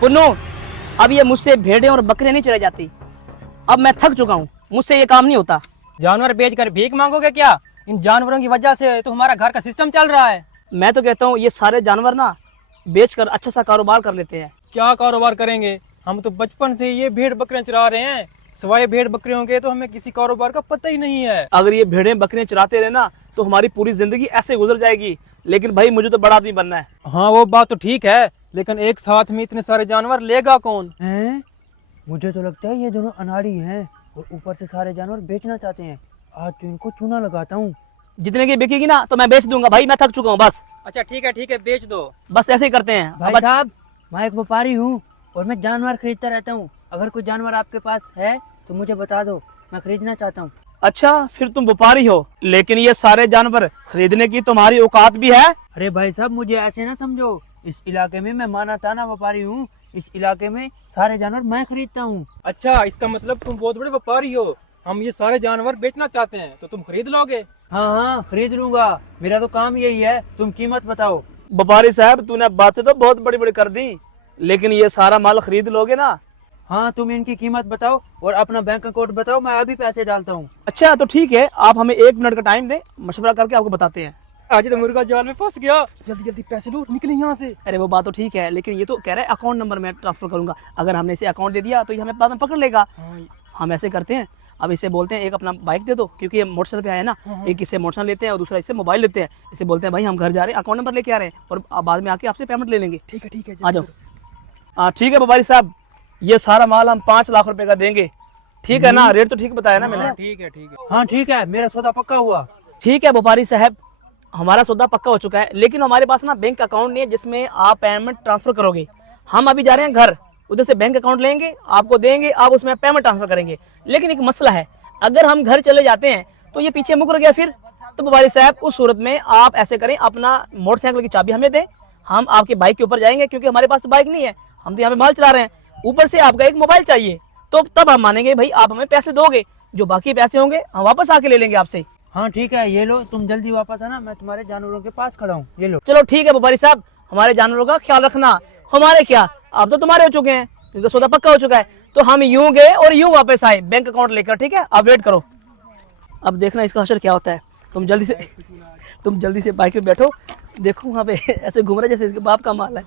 पुन्नू, अब ये मुझसे भेड़ें और बकरियां नहीं चलाई जाती। अब मैं थक चुका हूँ, मुझसे ये काम नहीं होता। जानवर बेचकर भीख मांगोगे क्या? इन जानवरों की वजह से तो हमारा घर का सिस्टम चल रहा है। मैं तो कहता हूँ ये सारे जानवर ना बेचकर अच्छा सा कारोबार कर लेते हैं। क्या कारोबार करेंगे? हम तो बचपन से ये भेड़ बकरियां चरा रहे हैं, सिवाय भेड़ बकरियों के तो हमें किसी कारोबार का पता ही नहीं है। अगर ये भेड़ें बकरियां चराते रहे ना तो हमारी पूरी जिंदगी ऐसे गुजर जाएगी। लेकिन भाई मुझे तो बड़ा आदमी बनना है। हाँ वो बात तो ठीक है, लेकिन एक साथ में इतने सारे जानवर लेगा कौन? हैं? मुझे तो लगता है ये दोनों अनाड़ी हैं और ऊपर से सारे जानवर बेचना चाहते हैं। आज तो इनको चूना लगाता हूँ। जितने की बिकेगी ना तो मैं बेच दूंगा भाई, मैं थक चुका हूँ बस। अच्छा ठीक है बेच दो। बस ऐसे ही करते हैं। भाई अब साहब, मैं एक व्यापारी हूँ और मैं जानवर खरीदता रहता हूँ। अगर कोई जानवर आपके पास है तो मुझे बता दो, मैं खरीदना चाहता हूँ। अच्छा, फिर तुम व्यापारी हो, लेकिन ये सारे जानवर खरीदने की तुम्हारी औकात भी है? अरे भाई साहब, मुझे ऐसे ना समझो। इस इलाके में मैं माना ताना व्यापारी हूँ। इस इलाके में सारे जानवर मैं खरीदता हूँ। अच्छा, इसका मतलब तुम बहुत बड़े व्यापारी हो। हम ये सारे जानवर बेचना चाहते हैं तो तुम खरीद लोगे? हाँ हाँ, खरीद लूंगा। मेरा तो काम यही है। तुम कीमत बताओ। व्यापारी साहब, तूने बातें तो बहुत बड़ी बड़ी कर दी, लेकिन ये सारा माल खरीद लोगे ना? हाँ, तुम इनकी कीमत बताओ और अपना बैंक अकाउंट बताओ, मैं अभी पैसे डालता हूँ। अच्छा तो ठीक है, आप हमें 1 मिनट का टाइम दें, मशवरा करके आपको बताते हैं। आज तो मुर्गा जाल में फंस गया। जल्दी जल्दी पैसे लो, निकले यहाँ से। अरे वो बात तो ठीक है, लेकिन ये तो कह रहा है अकाउंट नंबर मैं ट्रांसफर करूंगा। अगर हमने इसे अकाउंट दे दिया तो ये हमें बाद में पकड़ लेगा। हम ऐसे करते हैं, अब इसे बोलते हैं एक अपना बाइक दे दो, क्योंकि ये मोटरसाइकिल पे आया ना। एक इससे मोटरसाइकिल लेते हैं और दूसरा इससे मोबाइल लेते हैं। इसे बोलते हैं भाई हम घर जा रहे हैं, अकाउंट नंबर लेके आ रहे हैं और बाद में आके आपसे पेमेंट ले लेंगे। ठीक है आ जाओ। हाँ ठीक है व्यापारी साहब, ये सारा माल हम 5 लाख रुपए का देंगे। ठीक है ना? रेट तो ठीक बताया ना मैंने? ठीक है। हाँ ठीक है, मेरा सौदा पक्का हुआ। ठीक है व्यापारी साहब, हमारा सौदा पक्का हो चुका है, लेकिन हमारे पास ना बैंक अकाउंट नहीं है जिसमें आप पेमेंट ट्रांसफर करोगे। हम अभी जा रहे हैं घर, उधर से बैंक अकाउंट लेंगे, आपको देंगे, आप उसमें पेमेंट ट्रांसफर करेंगे। लेकिन एक मसला है, अगर हम घर चले जाते हैं तो ये पीछे मुकर गया फिर। तो व्यापारी साहब, उस सूरत में आप ऐसे करें, अपना मोटरसाइकिल की चाबी हमें दें, हम आपकी बाइक के ऊपर जाएंगे, क्योंकि हमारे पास तो बाइक नहीं है, हम तो यहाँ पे माल चला रहे हैं। ऊपर से आपका एक मोबाइल चाहिए, तो तब हम मानेंगे भाई आप हमें पैसे दोगे। जो बाकी पैसे होंगे हम वापस आके ले लेंगे आपसे। हाँ ठीक है, ये लो, तुम जल्दी वापस आना, मैं तुम्हारे जानवरों के पास खड़ा हूँ। ये लो। चलो ठीक है व्यापारी साहब, हमारे जानवरों का ख्याल रखना। हमारे क्या, अब तो तुम्हारे हो चुके हैं, क्योंकि सौदा पक्का हो चुका है। तो हम यूं गए और यूं वापस आए बैंक अकाउंट लेकर। ठीक है, आप वेट करो, अब देखना इसका हशर क्या होता है। तुम जल्दी से बाइक पे बैठो, देखो वहाँ पे ऐसे घूम रहा है जैसे इसके बाप का माल है।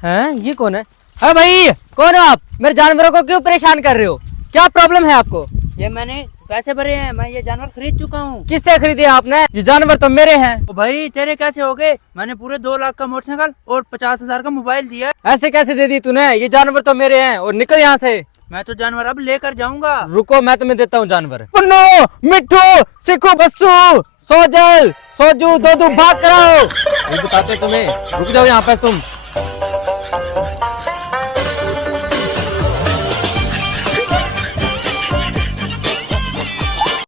हैं? ये कौन है? अरे भाई, कौन हो आप? मेरे जानवरों को क्यों परेशान कर रहे हो? क्या प्रॉब्लम है आपको? ये मैंने पैसे भरे हैं, मैं ये जानवर खरीद चुका हूँ। किससे खरीदे आपने? ये जानवर तो मेरे हैं। तो भाई तेरे कैसे हो गए? मैंने पूरे 2 लाख का मोटरसाइकिल और 50,000 का मोबाइल दिया। ऐसे कैसे दे दी तूने? ये जानवर तो मेरे हैं, और निकल यहाँ से। मैं तो जानवर अब लेकर जाऊंगा। रुको, मैं तुम्हें देता हूँ जानवर। पुन्नू, मिट्ठू, सिक्कू, बस्सू, सोजल, सोजू, दोदू, भाग कराओ। ये बताते तुम्हें, रुक जाओ यहाँ पर तुम।